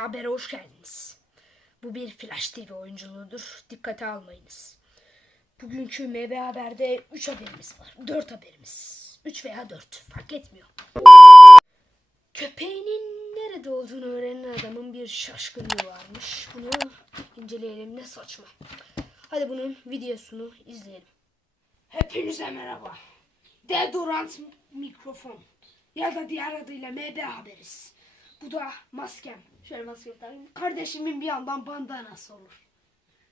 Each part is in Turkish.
Haber'e hoş geldiniz. Bu bir Flash TV oyunculuğudur. Dikkate almayınız. Bugünkü MB Haber'de 3 haberimiz var. 4 haberimiz. 3 veya 4 fark etmiyor. Köpeğinin nerede olduğunu öğrenen adamın bir şaşkınlığı varmış. Bunu inceleyelim ne saçma. Hadi bunun videosunu izleyelim. Hepinize merhaba. Deodorant mikrofon ya da diğer adıyla MB Haberiz. Bu da maskem. Şöyle maske takayım. Kardeşimin bir yandan bandanası olur.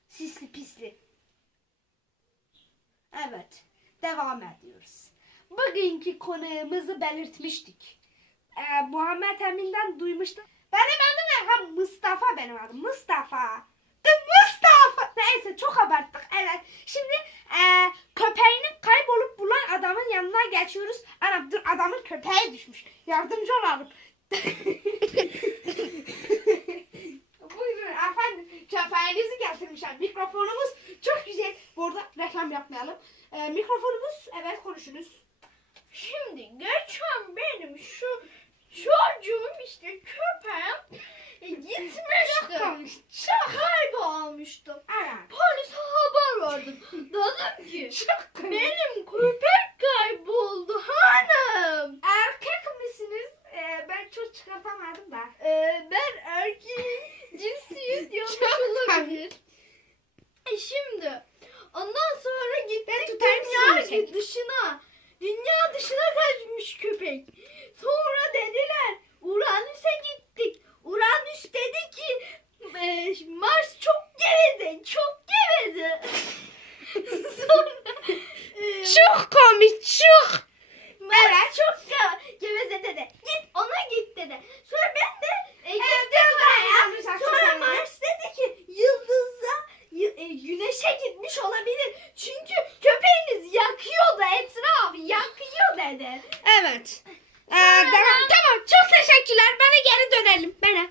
Sisli pisli. Evet. Devam ediyoruz. Bugünkü konuğumuzu belirtmiştik. Ee, Muhammed Emin'den duymuştum. Benim adım Erhan Mustafa benim adım. Mustafa. Mustafa. Neyse çok abarttık. Evet. Şimdi e, köpeğinin kaybolup bulan adamın yanına geçiyoruz. Anam dur adamın köpeği düşmüş. Yardımcı olalım. Buyurun efendim. Köpeğinizi getirmişler. Mikrofonumuz çok güzel. Bu arada reklam yapmayalım. E, mikrofonumuz evet konuşunuz. Şimdi geçen benim şu çocuğum işte köpeğim e, gitmişti. Kaybolmuştu. Evet. Polise haber verdim. Dedim ki benim köpek kayboldu hanım. Erkek misiniz? E, ben çok çıkartamadım da. Ee, ben erkeğin cinsiyet yanlış olabilir. E şimdi ondan sonra gitti tutar mısın dünya yüksek? Dışına. Dünya dışına kaçmış köpek. Sonra dediler Uranüs'e gittik. Uranüs dedi ki e, Mars çok geveze, çok geveze. sonra e, Çok komik çok. Mars çok ge- geveze dedi. Git ona git dedi. Sonra ben de e, gittim yanlış oraya. haksız Sonra söyledi. Mars dedi ki yıldızda y- e, güneşe gitmiş olabilir. Çünkü köpeğiniz yakıyordu etrafı yakıyor dedi. Evet. Ee, tamam, tamam. Çok teşekkürler. Bana geri dönelim. Bana.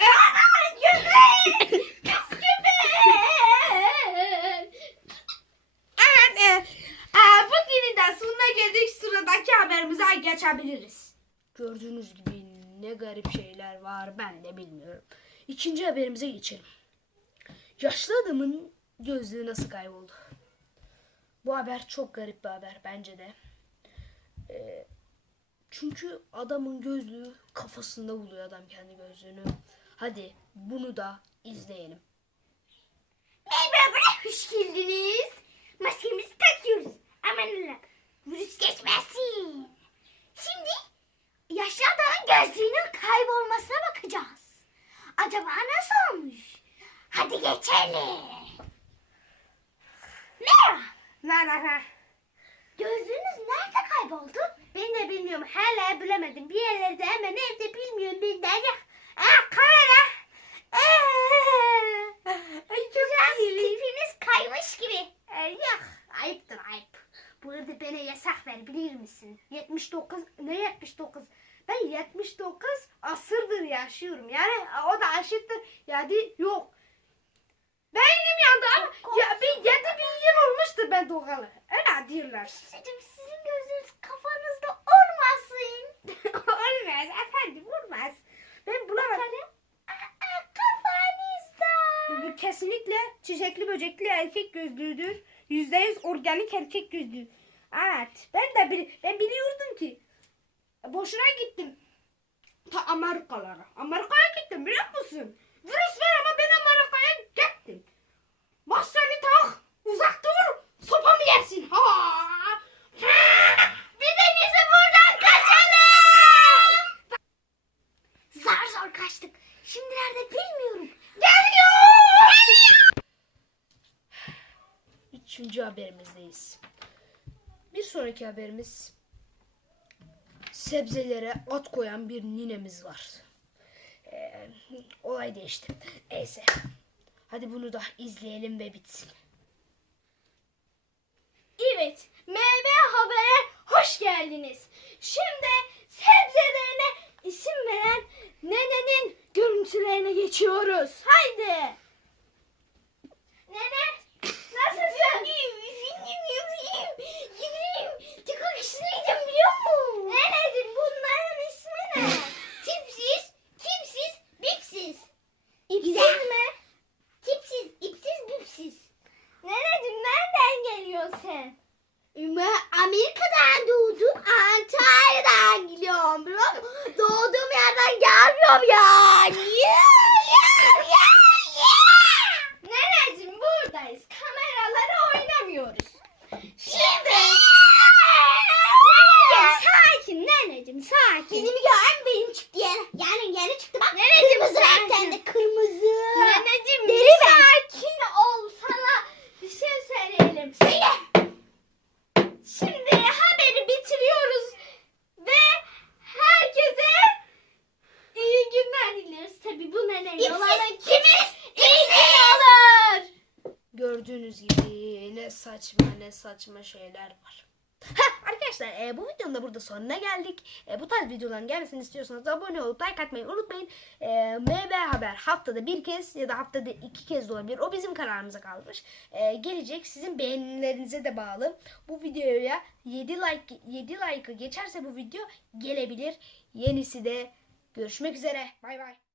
Ana köpek! Kız köpek! Evet. E, e, bugünün de sonuna geldik. Sıradaki geçebiliriz. Gördüğünüz gibi ne garip şeyler var ben de bilmiyorum. İkinci haberimize geçelim. Yaşlı adamın gözlüğü nasıl kayboldu? Bu haber çok garip bir haber bence de. Ee, çünkü adamın gözlüğü kafasında buluyor adam kendi gözlüğünü. Hadi bunu da izleyelim. Merhaba, hoş geldiniz. Geçelim. Merhaba. Merhaba. Gözlüğünüz nerede kayboldu? Ben de bilmiyorum. Hala bilemedim. Bir yerlerde ama nerede bilmiyorum. Ben de Aa, kamera. Çok Biraz tipiniz kaymış gibi. Ee, yok. Ayıptır ayıp. Bu arada bana yasak ver bilir misin? 79 ne 79? Ben 79 asırdır yaşıyorum. Yani o da aşıktır. Yani yok. Benim yandı ama ya bir yedi bin yıl olmuştur ben doğalı. Öyle diyorlar. Sizin, sizin gözünüz kafanızda olmasın. olmaz efendim olmaz. Ben bulamadım. Kafanızda. Bu kesinlikle çiçekli böcekli erkek gözlüğüdür. Yüzde yüz organik erkek gözlüğü. Evet. Ben de bili- ben biliyordum ki. Boşuna gittim. Ta Amerikalara. Amerika'ya gittim biliyor musun? Virüs var ama ben Amerika'ya Üçüncü haberimizdeyiz. Bir sonraki haberimiz sebzelere at koyan bir ninemiz var. Ee, olay değişti. Neyse. Hadi bunu da izleyelim ve bitsin. Evet, MB Haber'e hoş geldiniz. Şimdi sebzelerine isim veren nenenin görüntülerine geçiyoruz. Yeah! Saçma ne saçma şeyler var. Heh, arkadaşlar e, bu videonun da burada sonuna geldik. E, bu tarz videoların gelmesini istiyorsanız abone olup like atmayı unutmayın. E, MB Haber haftada bir kez ya da haftada iki kez de olabilir. O bizim kararımıza kalmış. E, gelecek sizin beğenilerinize de bağlı. Bu videoya 7 like 7 like'ı geçerse bu video gelebilir. Yenisi de görüşmek üzere. Bay bay.